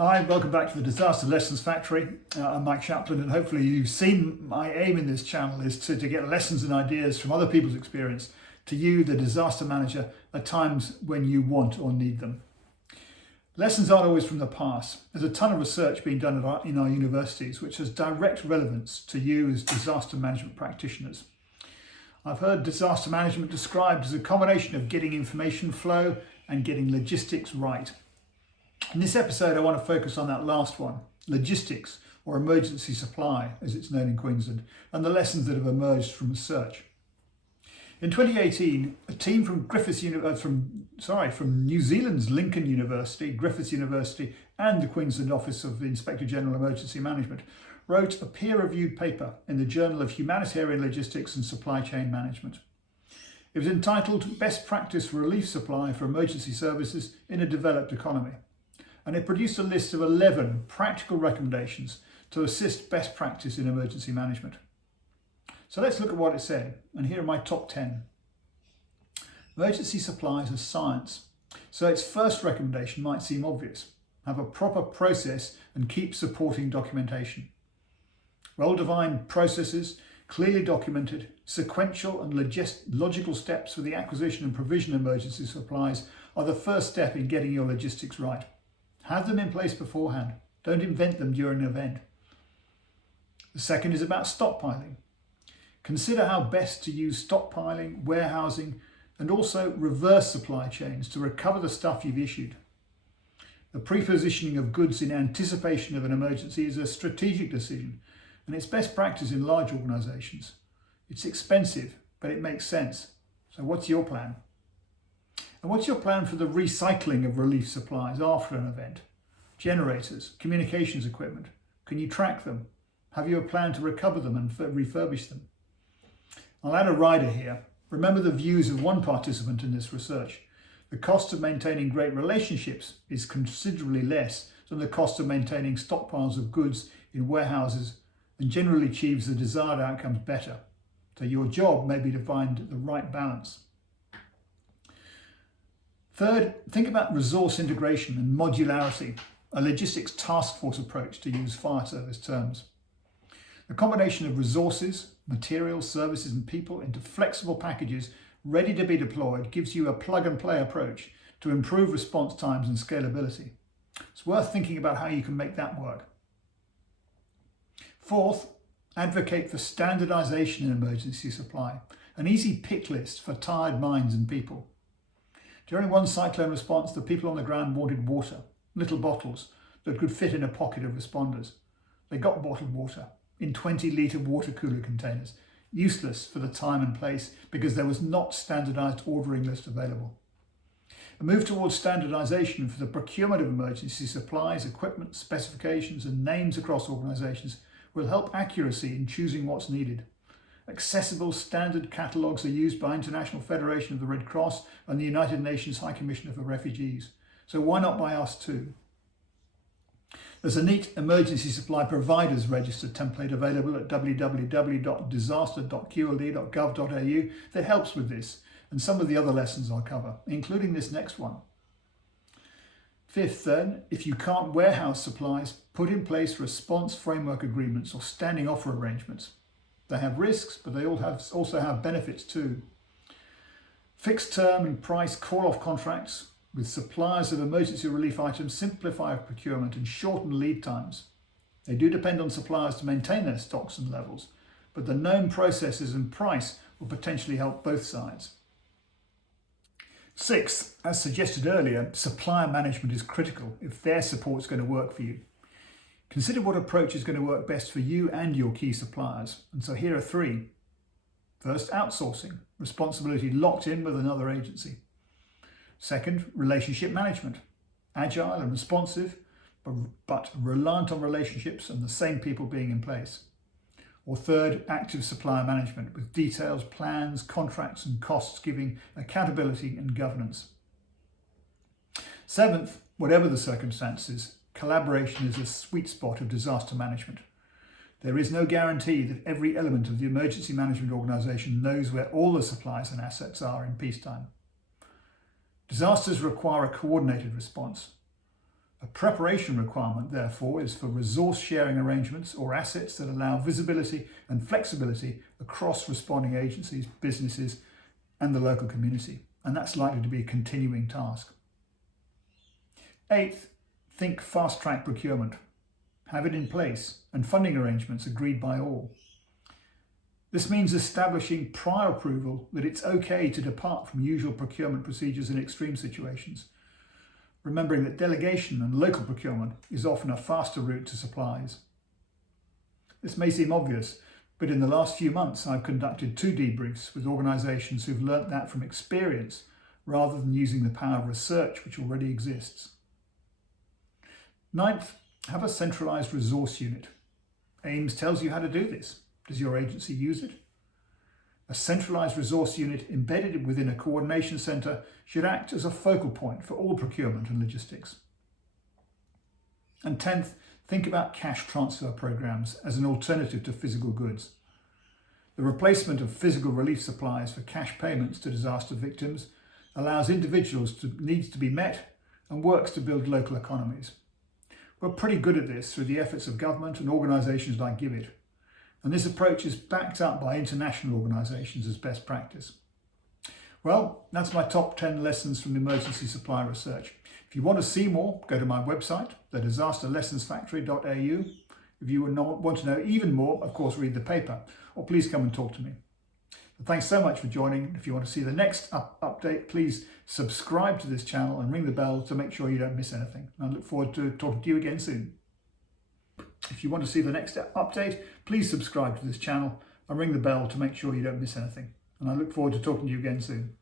Hi, welcome back to the Disaster Lessons Factory. I'm Mike Chaplin, and hopefully you've seen my aim in this channel is to get lessons and ideas from other people's experience to you, the disaster manager, at times when you want or need them. Lessons aren't always from the past. There's a ton of research being done in our universities which has direct relevance to you as disaster management practitioners. I've heard disaster management described as a combination of getting information flow and getting logistics right. In this episode, I want to focus on that last one, logistics, or emergency supply, as it's known in Queensland, and the lessons that have emerged from research. In 2018, a team from from New Zealand's Lincoln University, Griffith University, and the Queensland Office of the Inspector General Emergency Management wrote a peer-reviewed paper in the Journal of Humanitarian Logistics and Supply Chain Management. It was entitled Best Practice Relief Supply for Emergency Services in a Developed Economy, and it produced a list of 11 practical recommendations to assist best practice in emergency management. So let's look at what it said, and here are my top 10. Emergency supplies are science, so its first recommendation might seem obvious. Have a proper process and keep supporting documentation. Well-defined processes, clearly documented, sequential and logical steps for the acquisition and provision of emergency supplies are the first step in getting your logistics right. Have them in place beforehand. Don't invent them during an event. The second is about stockpiling. Consider how best to use stockpiling, warehousing, and also reverse supply chains to recover the stuff you've issued. The pre-positioning of goods in anticipation of an emergency is a strategic decision, and it's best practice in large organisations. It's expensive, but it makes sense. So what's your plan? And what's your plan for the recycling of relief supplies after an event? Generators, communications equipment. Can you track them? Have you a plan to recover them and refurbish them? I'll add a rider here. Remember the views of one participant in this research. The cost of maintaining great relationships is considerably less than the cost of maintaining stockpiles of goods in warehouses and generally achieves the desired outcomes better. So your job may be to find the right balance. Third, think about resource integration and modularity, a logistics task force approach to use fire service terms. The combination of resources, materials, services and people into flexible packages ready to be deployed gives you a plug-and-play approach to improve response times and scalability. It's worth thinking about how you can make that work. Fourth, advocate for standardization in emergency supply, an easy pick list for tired minds and people. During one cyclone response, the people on the ground wanted water, little bottles that could fit in a pocket of responders. They got bottled water in 20-litre water cooler containers, useless for the time and place because there was not standardised ordering list available. A move towards standardisation for the procurement of emergency supplies, equipment, specifications and names across organisations will help accuracy in choosing what's needed. Accessible standard catalogues are used by International Federation of the Red Cross and the United Nations High Commissioner for Refugees. So why not by us too? There's a neat emergency supply providers register template available at www.disaster.qld.gov.au that helps with this and some of the other lessons I'll cover, including this next one. Fifth then, if you can't warehouse supplies, put in place response framework agreements or standing offer arrangements. They have risks, but they also have benefits too. Fixed term and price call-off contracts with suppliers of emergency relief items simplify procurement and shorten lead times. They do depend on suppliers to maintain their stocks and levels, but the known processes and price will potentially help both sides. Sixth, as suggested earlier, supplier management is critical if their support is going to work for you. Consider what approach is going to work best for you and your key suppliers. And so here are three. First, outsourcing, responsibility locked in with another agency. Second, relationship management, agile and responsive, but reliant on relationships and the same people being in place. Or third, active supplier management with details, plans, contracts and costs giving accountability and governance. Seventh, whatever the circumstances, collaboration is a sweet spot of disaster management. There is no guarantee that every element of the emergency management organisation knows where all the supplies and assets are in peacetime. Disasters require a coordinated response. A preparation requirement, therefore, is for resource sharing arrangements or assets that allow visibility and flexibility across responding agencies, businesses, and the local community. And that's likely to be a continuing task. Eighth, think fast-track procurement. Have it in place and funding arrangements agreed by all. This means establishing prior approval that it's okay to depart from usual procurement procedures in extreme situations, remembering that delegation and local procurement is often a faster route to supplies. This may seem obvious, but in the last few months I've conducted 2 debriefs with organisations who've learnt that from experience rather than using the power of research which already exists. Ninth, have a centralised resource unit. AIMS tells you how to do this. Does your agency use it? A centralised resource unit embedded within a coordination centre should act as a focal point for all procurement and logistics. And 10th, think about cash transfer programmes as an alternative to physical goods. The replacement of physical relief supplies for cash payments to disaster victims allows individuals to needs to be met and works to build local economies. We're pretty good at this through the efforts of government and organisations like Give It. And this approach is backed up by international organisations as best practice. Well, that's my top 10 lessons from emergency supply research. If you want to see more, go to my website, thedisasterlessonsfactory.au. If you want to know even more, of course, read the paper, or please come and talk to me. Thanks so much for joining. If you want to see the next update, please subscribe to this channel and ring the bell to make sure you don't miss anything. And I look forward to talking to you again soon. If you want to see the next update, please subscribe to this channel and ring the bell to make sure you don't miss anything. And I look forward to talking to you again soon.